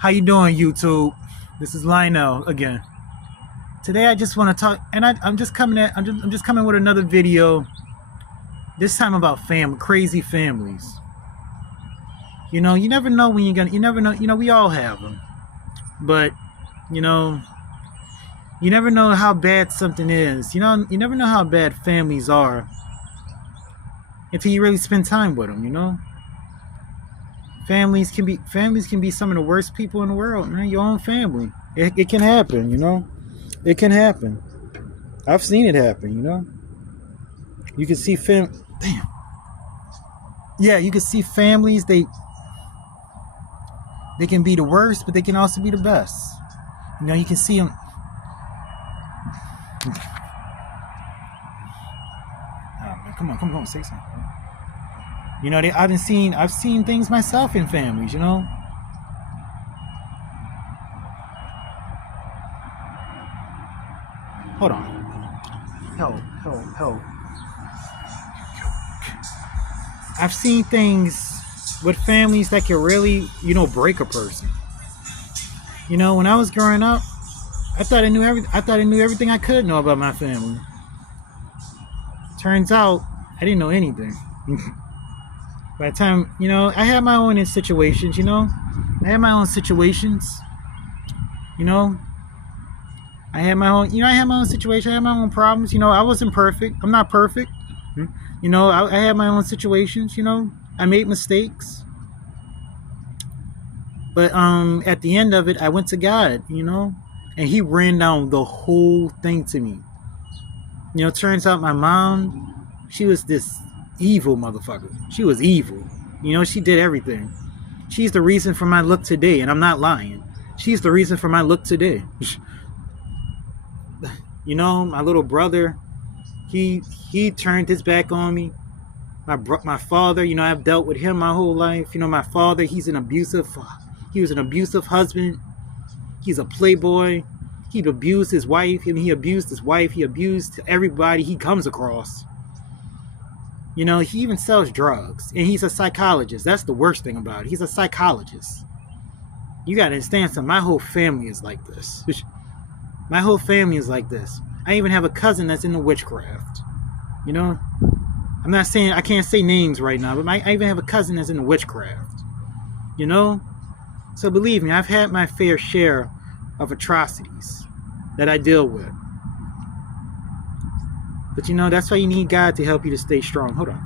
How you doing, YouTube? This is Lionel again. Today I just want to talk, and I'm just coming with another video. This time about crazy families. You know, you never know when you never know. You know, we all have them, but you know, you never know how bad something is. You know, you never know how bad families are until you really spend time with them. You know. Families can be some of the worst people in the world, man. Your own family. It can happen, you know. It can happen. I've seen it happen, you know. You can see you can see families, they can be the worst, but they can also be the best. You know, you can see them. Oh, man, come on, say something. You know, I've seen things myself in families, you know. Hold on. Help. I've seen things with families that can really, you know, break a person. You know, when I was growing up, I thought I knew everything I could know about my family. Turns out I didn't know anything. By the time, you know, I had my own situations, you know. I had my own situations. You know. I had my own situation. I had my own problems. You know, I wasn't perfect. I'm not perfect. You know, I had my own situations, you know. I made mistakes. But at the end of it, I went to God, you know. And he ran down the whole thing to me. You know, it turns out my mom, she was this evil motherfucker. She was evil. You know, she did everything. She's the reason for my look today, and I'm not lying. She's the reason for my look today. You know, my little brother, he turned his back on me. My father, you know, I've dealt with him my whole life. You know, my father, he was an abusive husband. He's a playboy. He abused his wife. He abused his wife. He abused everybody he comes across. You know, he even sells drugs. And he's a psychologist. That's the worst thing about it. He's a psychologist. You gotta understand something. My whole family is like this. My whole family is like this. I even have a cousin that's into witchcraft. You know? I'm not saying, I can't say names right now, but I even have a cousin that's into witchcraft. You know? So believe me, I've had my fair share of atrocities that I deal with. But you know, that's why you need God to help you to stay strong. Hold on.